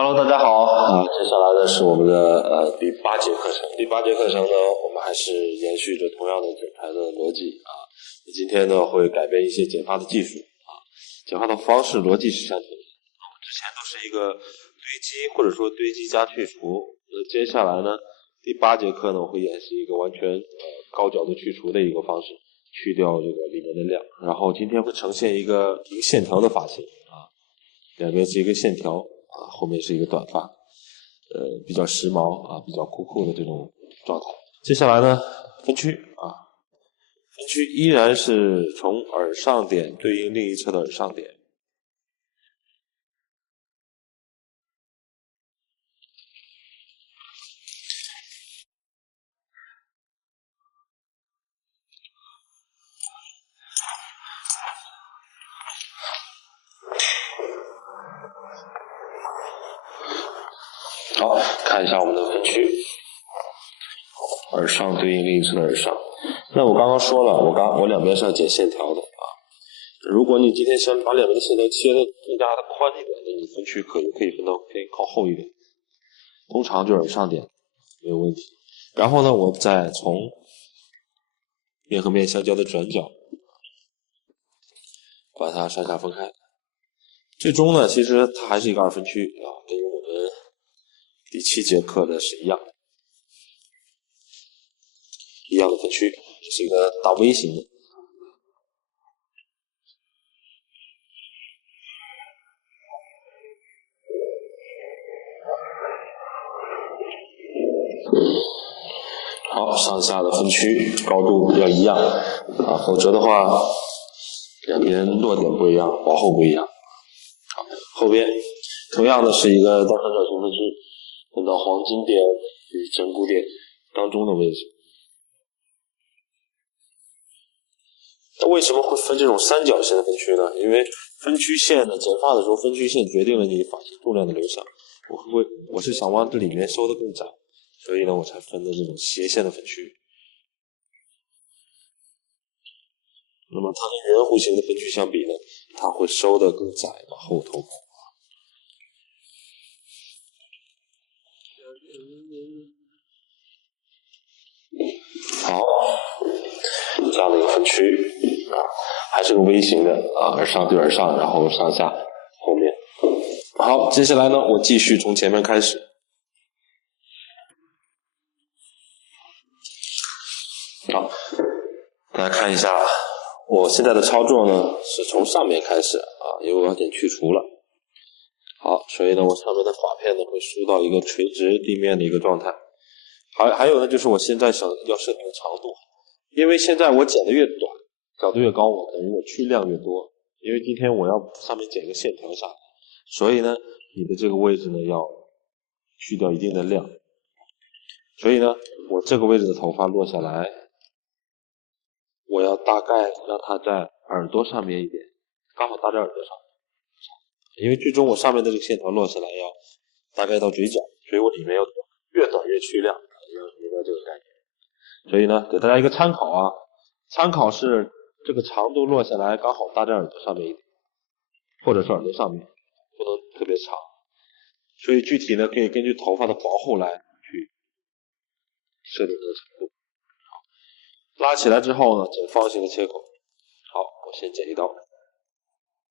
Hello， 大家好接下来呢是我们的第8节课程。第8节课程呢，我们还是延续着同样的检查的逻辑今天呢会改变一些减法的技术减法的方式逻辑是相同的。之前都是一个堆积或者说堆积加去除。接下来呢，第8节课呢我会演示一个完全高角度去除的一个方式，去掉这个里面的量。然后今天会呈现一个线条的发型两边是一个线条后面是一个短发，比较时髦比较酷的这种状态。接下来呢，分区分区依然是从耳上点对应另一侧的耳上点。好，看一下我们的分区，耳上对应另一侧的耳上。那我刚刚说了，我两边是要剪线条的如果你今天想把两边的线条切得更加的宽一点，那你分区可以分到可以靠后一点，通常就耳上点没有问题。然后呢，我再从面和面相交的转角把它上下分开。最终呢，其实它还是一个二分区跟我们第7节课的是一样的分区，这是一个大 V 型的。好，上下的分区高度要一样否则的话两边落点不一样，薄厚不一样。好，后边同样的是一个倒三角形分区，分到黄金点与枕骨点当中的位置。那为什么会分这种三角形的分区呢？因为分区线呢，剪发的时候分区线决定了你发型重量的流向。我是想往这里面收得更窄，所以呢我才分的这种斜线的分区。那么它跟圆弧形的分区相比呢，它会收得更窄，往后头。好，这样的一个分区还是个 V 型的耳上对耳上，然后上下后面。好，接下来呢，我继续从前面开始。好，大家看一下，我现在的操作呢是从上面开始因为我要点去除了。好，所以呢，我上面的发片呢会梳到一个垂直地面的一个状态。还有呢，就是我现在要设定的长度，因为现在我剪得越短，角度越高，我等于我去量越多。因为今天我要上面剪一个线条下来，所以呢，你的这个位置呢要去掉一定的量。所以呢，我这个位置的头发落下来，我要大概让它在耳朵上面一点，刚好搭在耳朵上。因为最终我上面的这个线条落下来要大概到嘴角，所以我里面要越短越去量，要明白这个概念。所以呢，给大家一个参考参考是这个长度落下来刚好搭在耳朵上面一点，或者是耳朵上面，不能特别长。所以具体呢，可以根据头发的薄厚来去设定这个长度。拉起来之后呢，剪方形的切口。好，我先剪一刀，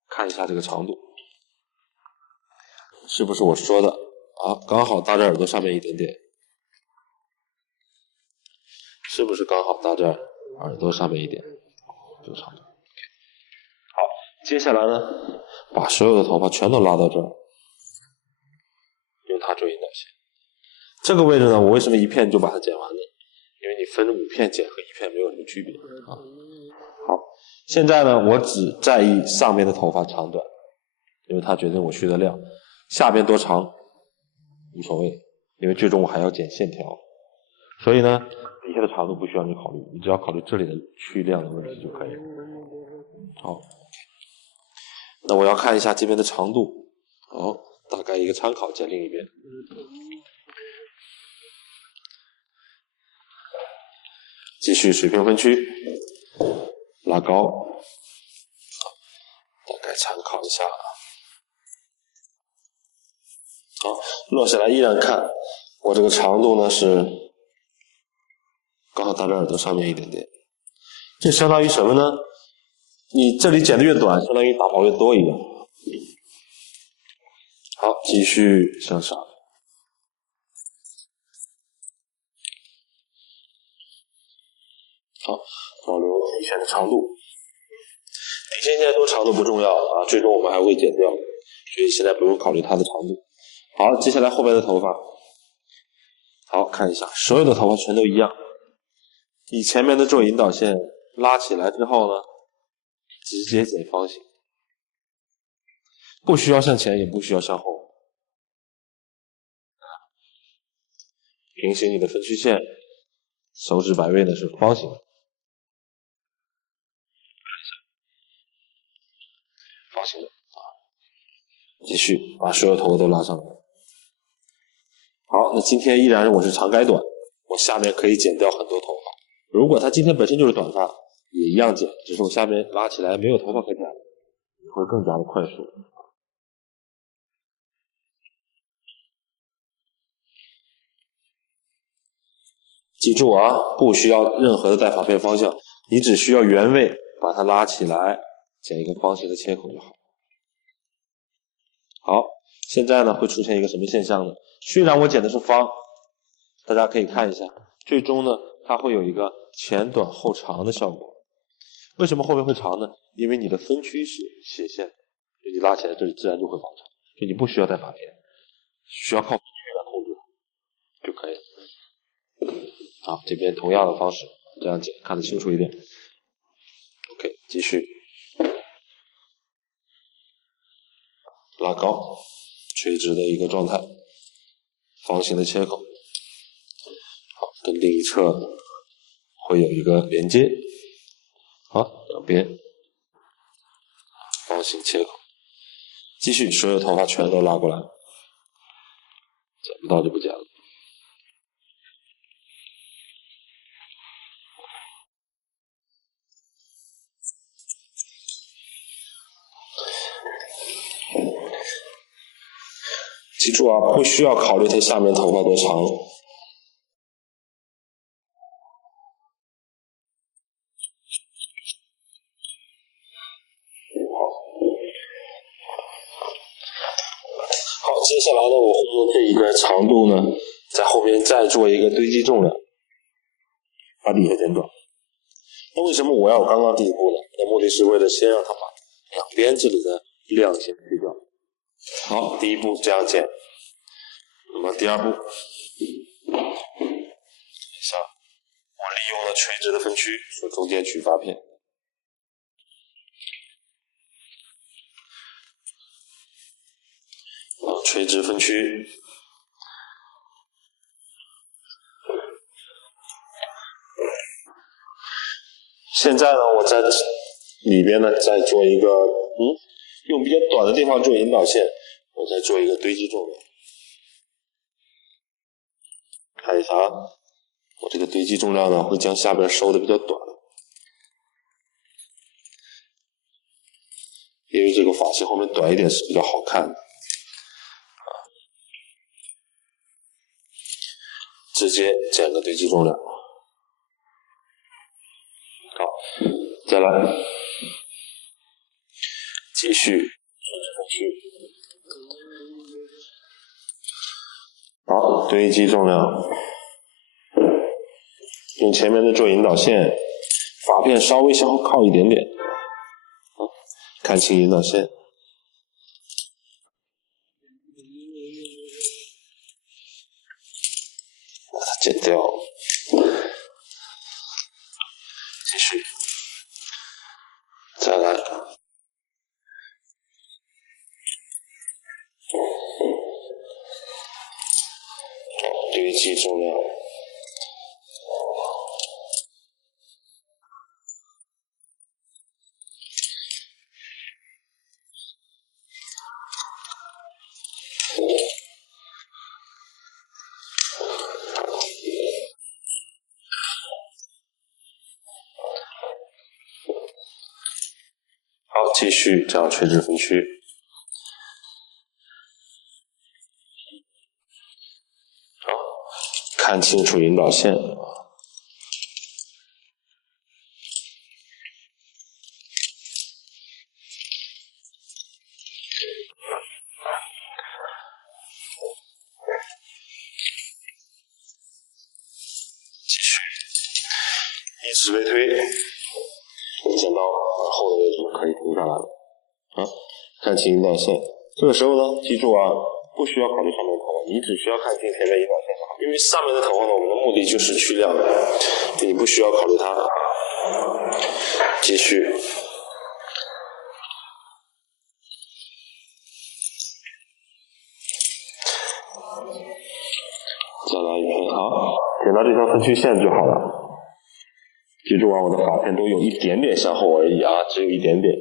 看一下这个长度是不是我说的刚好搭在耳朵上面一点点，是不是刚好搭在耳朵上面一点这个长度。好，接下来呢，把所有的头发全都拉到这儿，用它做引导线。这个位置呢，我为什么一片就把它剪完呢？因为你分5片剪和1片没有什么区别好，现在呢，我只在意上面的头发长短，因为它决定我去的量。下边多长无所谓，因为最终我还要剪线条。所以呢，底下的长度不需要你考虑，你只要考虑这里的去量的问题就可以了。好，那我要看一下这边的长度。好，大概一个参考，剪另一边。继续水平分区，拉高，大概参考一下。好，落下来依然看，我这个长度呢是刚好到这耳朵上面一点点。这相当于什么呢？你这里剪得越短，相当于打薄越多一样。好，继续向上。好，保留底线的长度。底线现在多长度不重要啊，最终我们还会剪掉，所以现在不用考虑它的长度。好，接下来后边的头发。好，看一下，所有的头发全都一样。以前面的做引导线拉起来之后呢，直接剪方形，不需要向前，也不需要向后。平行你的分区线，手指摆位呢是方形。方形的啊，继续把所有头发都拉上来。好，那今天依然我是长改短，我下面可以剪掉很多头发。如果它今天本身就是短发，也一样剪，只是我下面拉起来没有头发可剪，会更加的快速。记住啊，不需要任何的带发片方向，你只需要原位把它拉起来，剪一个方形的切口就好。好，现在呢会出现一个什么现象呢？虽然我剪的是方，大家可以看一下，最终呢它会有一个前短后长的效果。为什么后面会长呢？因为你的分区是斜线，所以你拉起来这里自然就会往长，所以你不需要带发片，需要靠分区来控制就可以了。好，这边同样的方式这样剪，看得清楚一点。OK， 继续拉高，垂直的一个状态，方形的切口。好，跟另一侧会有一个连接。好，两边方形切口，继续所有头发全都拉过来，剪不到就不剪了。记住啊，不需要考虑它下面头发多长。好，接下来呢，我会用这一个长度呢，在后面再做一个堆积重量，把底下剪短。那为什么我要有刚刚第一步呢？那目的是为了先让它把两边这里的量先去掉。好，第一步这样剪。那么第二步，看一下，我利用了垂直的分区，从中间取发片。垂直分区。现在呢，我在里边呢再做一个，用比较短的地方做引导线，我再做一个堆积重量。看一下啊，我这个堆积重量呢会将下边收的比较短，因为这个发型后面短一点是比较好看的。直接剪个堆积重量。好，再来，继续好，堆积重量，用前面的做引导线，发片稍微向后靠一点点，看清引导线，把它剪掉，继续，再来。堆积重量，好，继续这样垂直分区。看清楚引导线。以此类推，剪到耳后的位置可以停下来了。看清引导线。这个时候呢，记住啊，不需要考虑上面的头发，你只需要看清前面引导线就好。因为上面的头发呢，我们的目的就是去亮的，你不需要考虑它。继续。再来一遍，好，剪到这条分区线就好了。记住啊，我的发片都有一点点向后而已啊，只有一点点，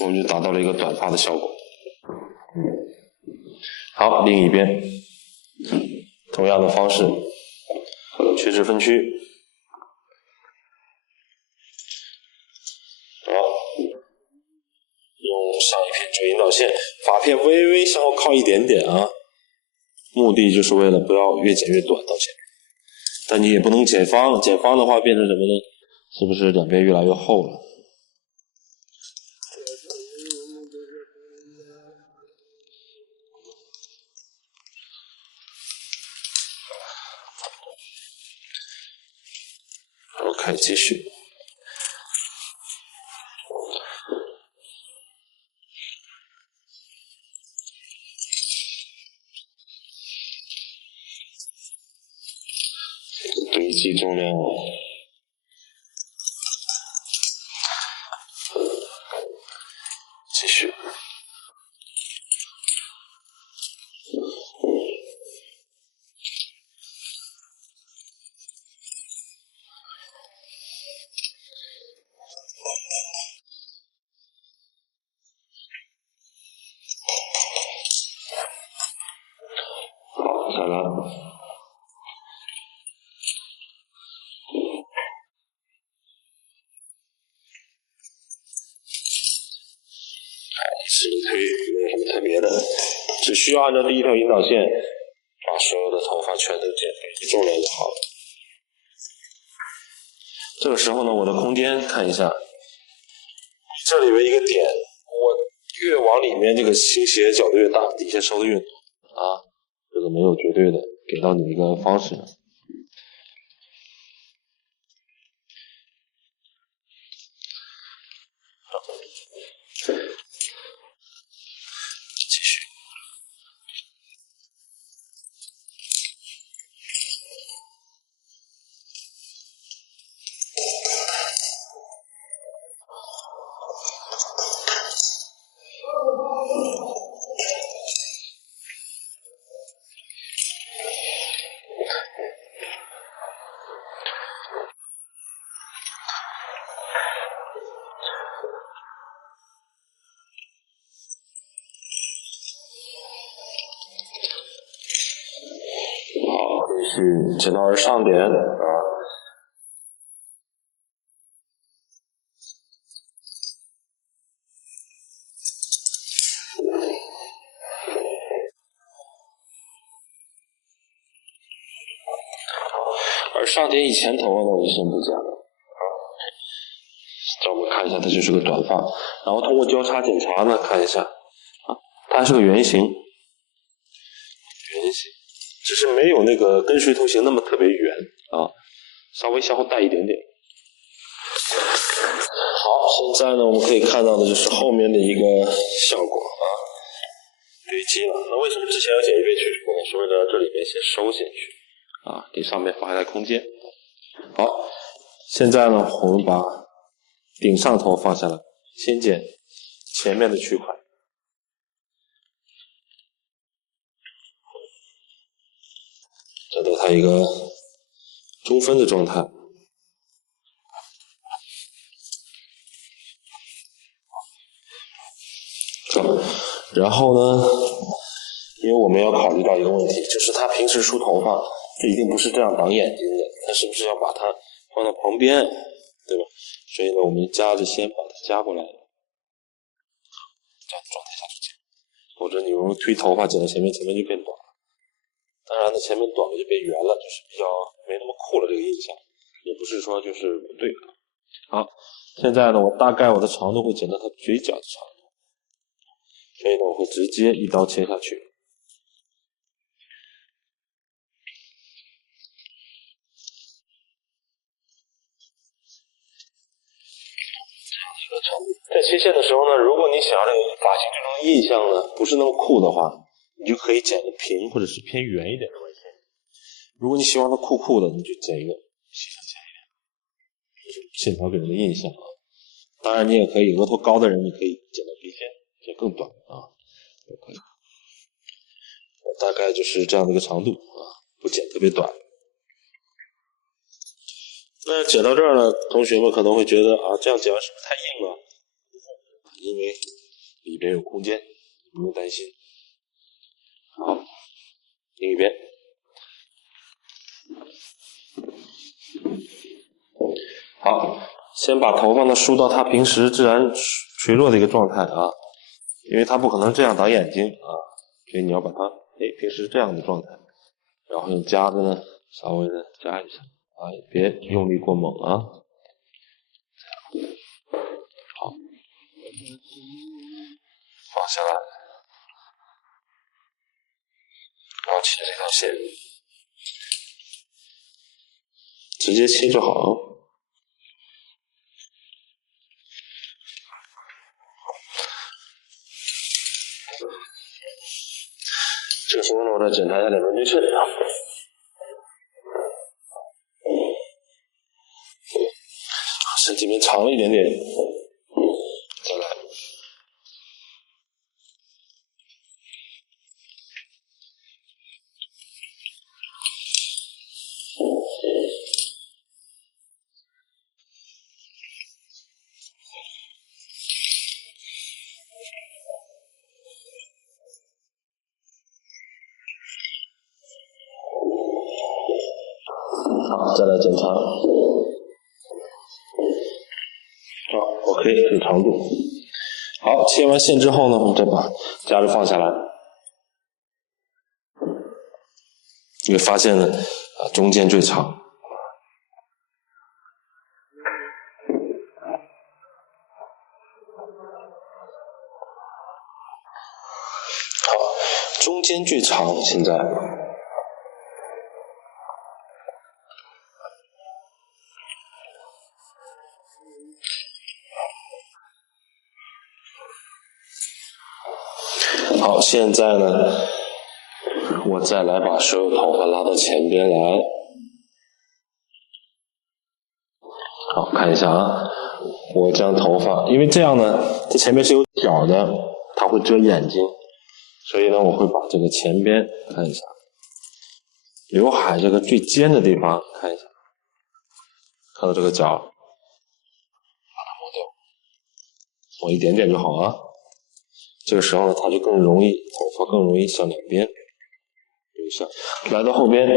我们就达到了一个短发的效果。好，另一边，同样的方式，垂直分区。好，用上一片做引导线，发片微微向后靠一点点啊，目的就是为了不要越剪越短到前面。但你也不能剪方，剪方的话变成什么呢？是不是两边越来越厚了？OK， 继续。堆积重量。继续。好，再来。以此类推，没有什么特别的，只需要按照第一条引导线，把所有的头发全都减肥重量就好了。这个时候呢，我的空间看一下，这里为一个点，我越往里面这个倾斜角度越大，底下收的越多啊，这个没有绝对的，给到你一个方式。继续。好，继续剪到耳上点啊。而上点以前头发呢，我就先不剪了啊。这我们看一下，它就是个短发，然后通过交叉检查呢，看一下啊，它是个圆形，只是没有那个跟随图形那么特别圆啊，稍微向后带一点点。好，现在呢，我们可以看到的就是后面的一个效果啊，堆积了。那为什么之前要剪一遍去除呢？是为了让这里面先收进去啊，给上面放开空间。好，现在呢，我们把顶上头放下来，先剪前面的区块，找到它一个中分的状态。然后呢，因为我们要考虑到一个问题，就是他平时梳头发，这一定不是这样挡眼睛的，他是不是要把它放到旁边，对吧？所以呢，我们夹着先把它夹过来，这样的状态下去剪，否则你用推头发剪到前面，前面就变短了。当然呢，前面短了就变圆了，就是比较没那么酷了这个印象，也不是说就是不对。好，现在呢，我大概我的长度会剪到它嘴角的长度，所以呢，我会直接一刀切下去。在切线的时候呢，如果你想要这个发型这种印象呢不是那么酷的话，你就可以剪个平或者是偏圆一点的纹线。如果你希望它酷酷的，你就剪一个细长线一点，这种线条给人的印象啊。当然，你也可以额头高的人，你可以剪到鼻尖，剪更短啊，都可以。我大概就是这样的一个长度啊，不剪特别短。那剪到这儿呢，同学们可能会觉得啊，这样剪完是不是太硬了？因为里边有空间，不用担心。好，另一边。好，先把头发呢梳到它平时自然垂落的一个状态啊，因为它不可能这样挡眼睛啊，所以你要把它平时这样的状态，然后用夹子呢稍微的夹一下啊，别用力过猛啊。好，放下来，然后切这条线，直接切就好。这个时候呢，我再检查一下两边对称。身体边长了一点点，再来。好，再来检查。好 ，OK， 这个长度。好，切完线之后呢，我们再把夹子放下来。你会发现呢，中间最长。好，中间最长，现在。好，现在呢，我再来把所有头发拉到前边来。好，看一下啊，我将头发，因为这样呢，这前面是有角的，它会遮眼睛，所以呢，我会把这个前边看一下，刘海这个最尖的地方看一下，看到这个角，把它抹掉，抹一点点就好啊。这个时候呢，它就更容易，头发更容易向两边流向。来到后边，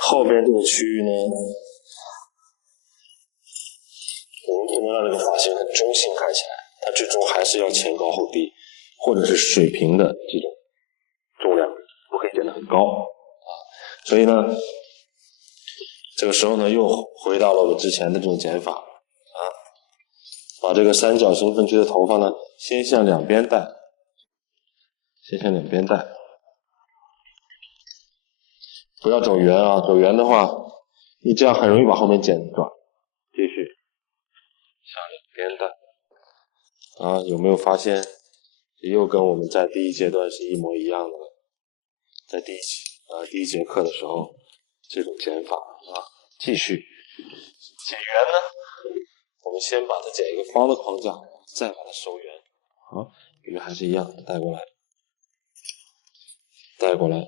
后边这个区域呢，我们不能让这个发型很中性看起来，它最终还是要前高后低，或者是水平的这种重量，不可以剪得很高啊。所以呢，这个时候呢，又回到了我之前的这种剪法啊，把这个三角形分区的头发呢，先向两边带，不要走圆啊，走圆的话，你这样很容易把后面剪短。继续向两边带啊，有没有发现又跟我们在第一阶段是一模一样的？在第一节课的时候这种剪法啊，继续剪圆呢，我们先把它剪一个方的框架，再把它收圆。好，因为还是一样，带过来，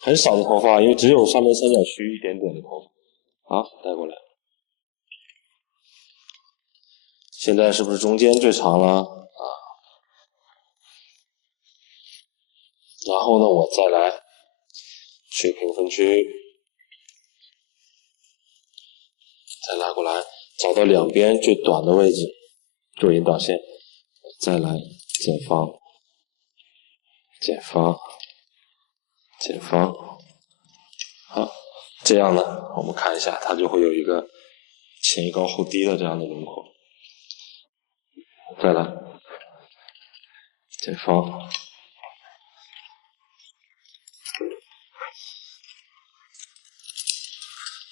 很少的头发，因为只有上面三角区一点点的头发。好，带过来。现在是不是中间最长了啊？然后呢，我再来水平分区，再拉过来，找到两边最短的位置做引导线，再来剪方，减方。好，这样呢，我们看一下，它就会有一个前高后低的这样的轮廓。再来，减方。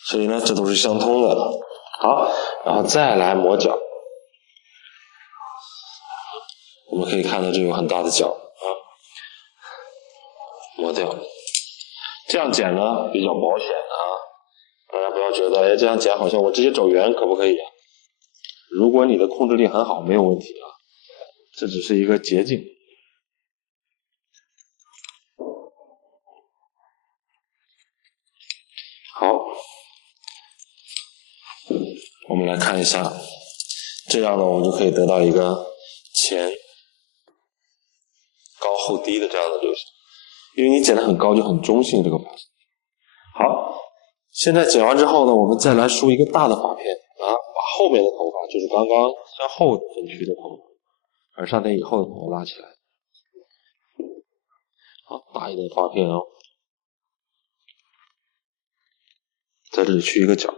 所以呢，这都是相通的。好，然后再来磨角。我们可以看到这有很大的角啊，磨掉。这样剪呢比较保险啊，大家不要觉得哎这样剪好像我直接走圆可不可以啊？如果你的控制力很好，没有问题啊，这只是一个捷径。好，我们来看一下，这样呢我们就可以得到一个前高后低的这样的流程，因为你剪得很高就很中性这个发型。好，现在剪完之后呢，我们再来梳一个大的发片啊，把后面的头发，就是刚刚向后分区的头发，而上天以后的头发拉起来。好，大一点发片哦，在这里去一个角，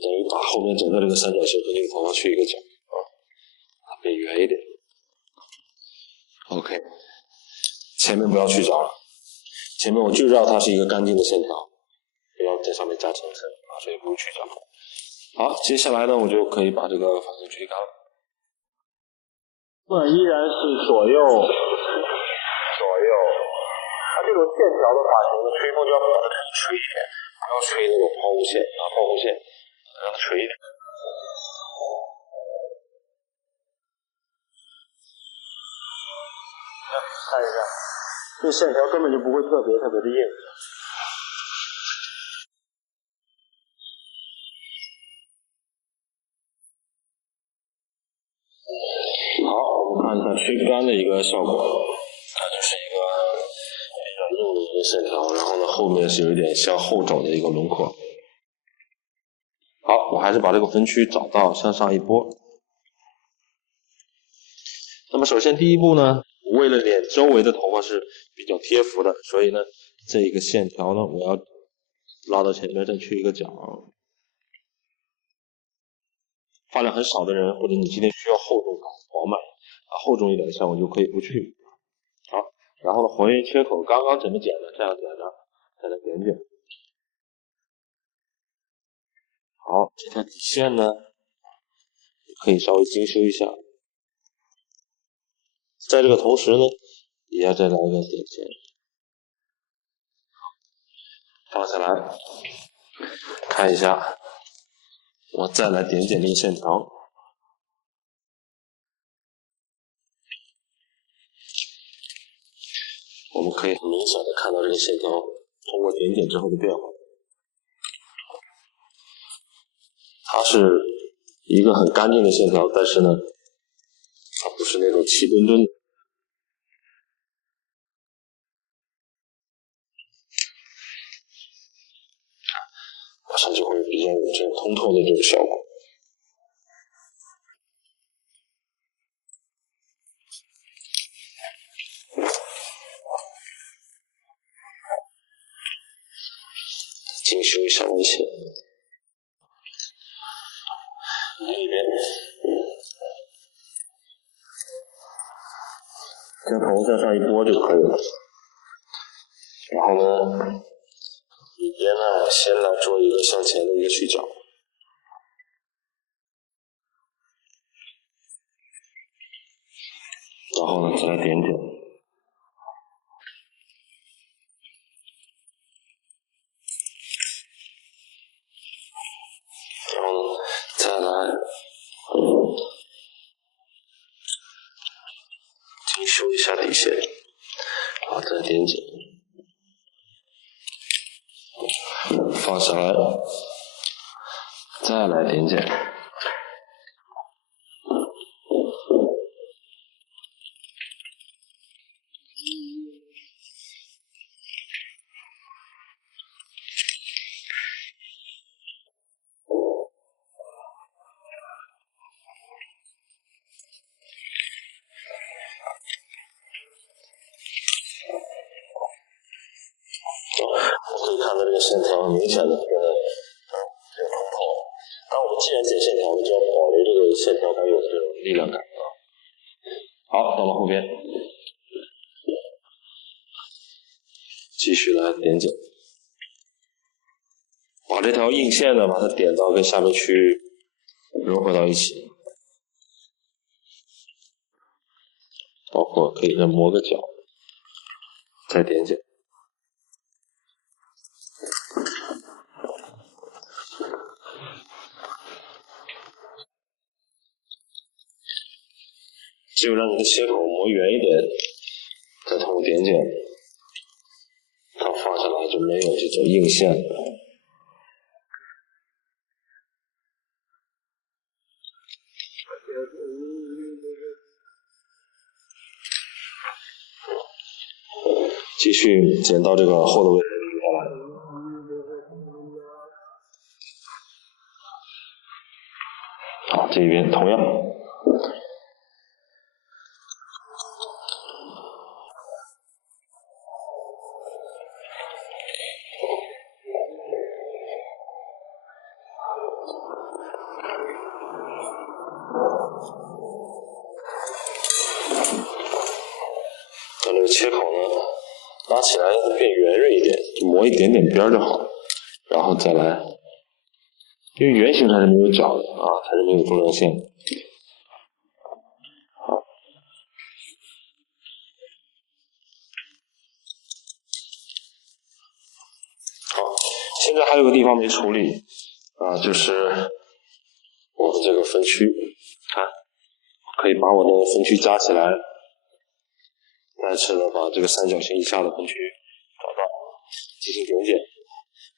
等于把后面整个这个三角形和这个头发去一个角啊，变圆一点。OK， 前面不要去角了，前面我就让它是一个干净的线条，不要在上面加层次啊，所以不用去角。好，接下来呢，我就可以把这个发型吹干了。那依然是左右，它这种线条的发型呢，吹风就要把它吹一点，不要吹那种抛物线啊，抛物线，让它垂一点。看一下，这线条根本就不会特别的硬。好，我们看一下吹干的一个效果，它就是一个比较硬的一个线条，然后呢后面是有一点向后走的一个轮廓。好，我还是把这个分区找到，向上一拨。那么首先第一步呢，为了脸周围的头发是比较贴服的，所以呢这一个线条呢我要拉到前面再去一个角。发量很少的人，或者你今天需要厚重感、饱满啊厚重一点的效果就可以不去。好，然后呢还原缺口刚刚怎么剪的，这样剪的，再来点剪。好，这条底线呢可以稍微精修一下，在这个同时呢也要再来一个点剪，放下来看一下，我再来点剪这个线条。我们可以很明显的看到这个线条通过点剪之后的变化，它是一个很干净的线条，但是呢它不是那种气墩墩的，马上就会比较有这种通透的这种效果。精修一下纹线，里面将头向上一拨就可以了。然后呢，里边呢，我先来做一个向前的一个去角，然后呢再来点剪。然后呢，再来精修一下底线，然后再点剪，放下来，再来点剪。的这个线条明显的变得这个通透。当我们既然剪线条，我们就要保留这个线条该有的这种力量感啊。好，到了后边，继续来点剪，把这条硬线呢，把它点到跟下面区域融合到一起，包括可以再磨个角，再点剪。只有让你的切口磨圆一点，再通过点剪，它画下来就没有这种硬线了。继续剪到这个后的位置下来。好，这边同样。让这个切口呢拉起来变圆润一点，磨一点点边就好，然后再来，因为圆形它是没有角的啊，它是没有中央线。好，好，现在还有个地方没处理啊，就是我的这个分区，看，可以把我的分区加起来。再次呢，把这个三角形以下的分区找到，进行点剪。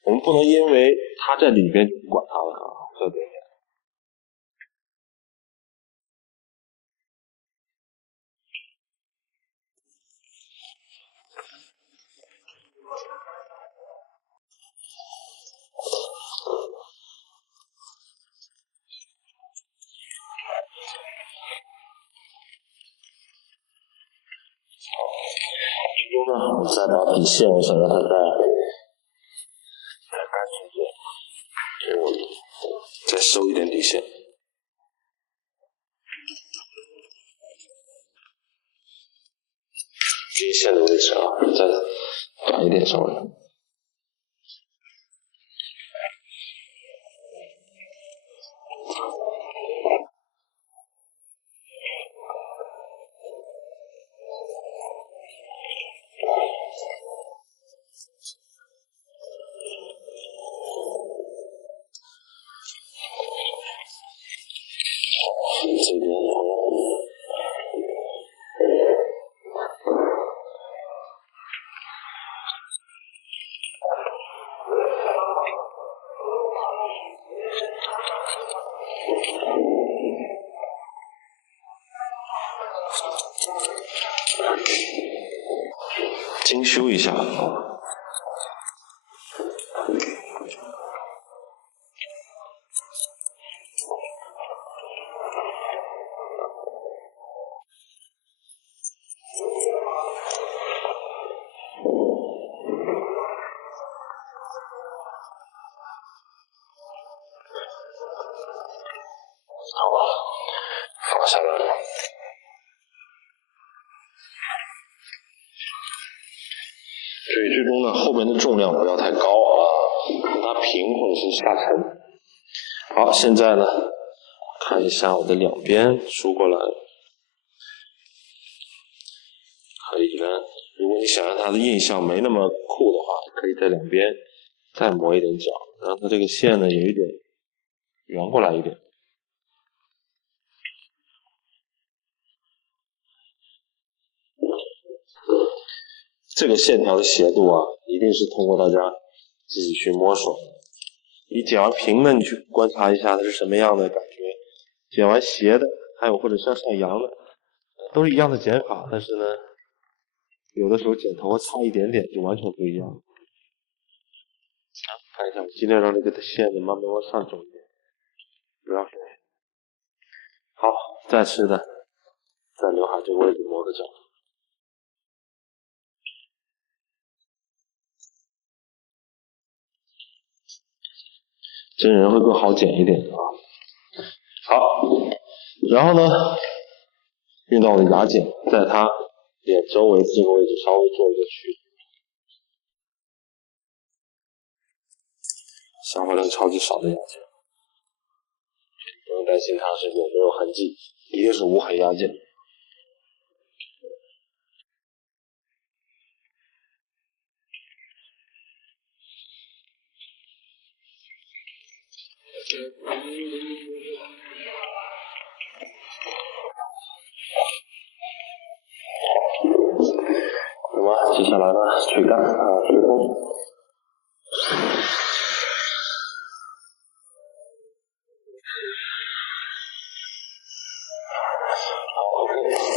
我们不能因为它在里边就不管它了啊，要点剪。最终呢，我们再把底线，我想让它再干净一点，再收一点底线。接线的位置啊，再短一点稍微。这边精修一下。好吧，放下来。所以最终呢，后边的重量不要太高啊，让它平或者是下沉。好，现在呢，看一下我的两边梳过来，可以呢。如果你想让它的印象没那么酷的话，可以在两边再磨一点角，让它这个线呢有一点圆过来一点。这个线条的斜度啊，一定是通过大家自己去摸索。你剪完平的，你去观察一下它是什么样的感觉；剪完斜的，还有或者向上扬的，都是一样的剪法，但是呢，有的时候剪头发差一点点就完全不一样。看一下，我尽量让这个线呢慢慢往上走一点，不要偏。好，再次的在刘海这个位置磨个角。真人会更好剪一点啊。好，然后呢，用到我的牙剪，在它脸周围这个位置稍微做一个区，想回来是超级少的牙剪，不用担心它是有没有痕迹，一定是无痕牙剪。那么接下来呢，吹干吹风。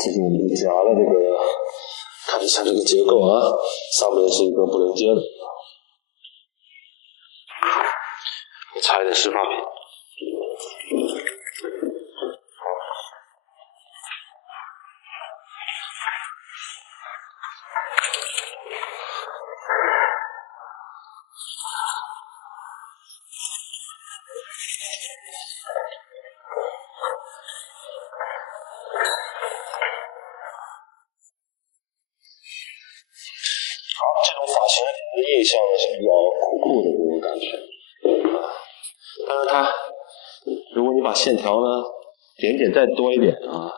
这是我们的夹的这个，看一下这个结构啊，上面是一个不能接的，我擦一点湿发品。好，这种发型的印象呢是比较酷酷的这种感觉啊。当然它，如果你把线条呢点再多一点啊，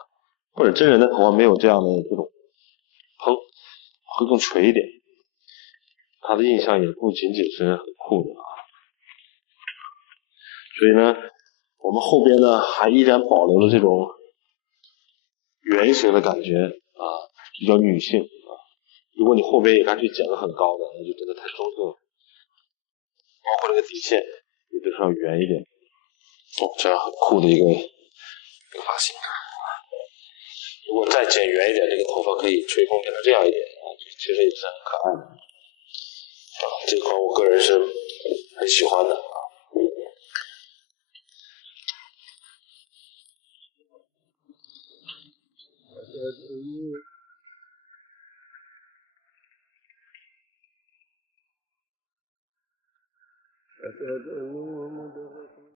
或者真人的头发没有这样的这种蓬，会更垂一点。它的印象也不仅仅是很酷的啊。所以呢，我们后边呢还依然保留了这种圆形的感觉啊，比较女性啊。如果你后边也干脆剪得很高的，那就真的太中性了。包括这个底线也都是要圆一点。这样很酷的一个发型。如果再剪圆一点，这个头发可以吹风变成这样一点啊，其实也是很可爱的。这款我个人是很喜欢的啊。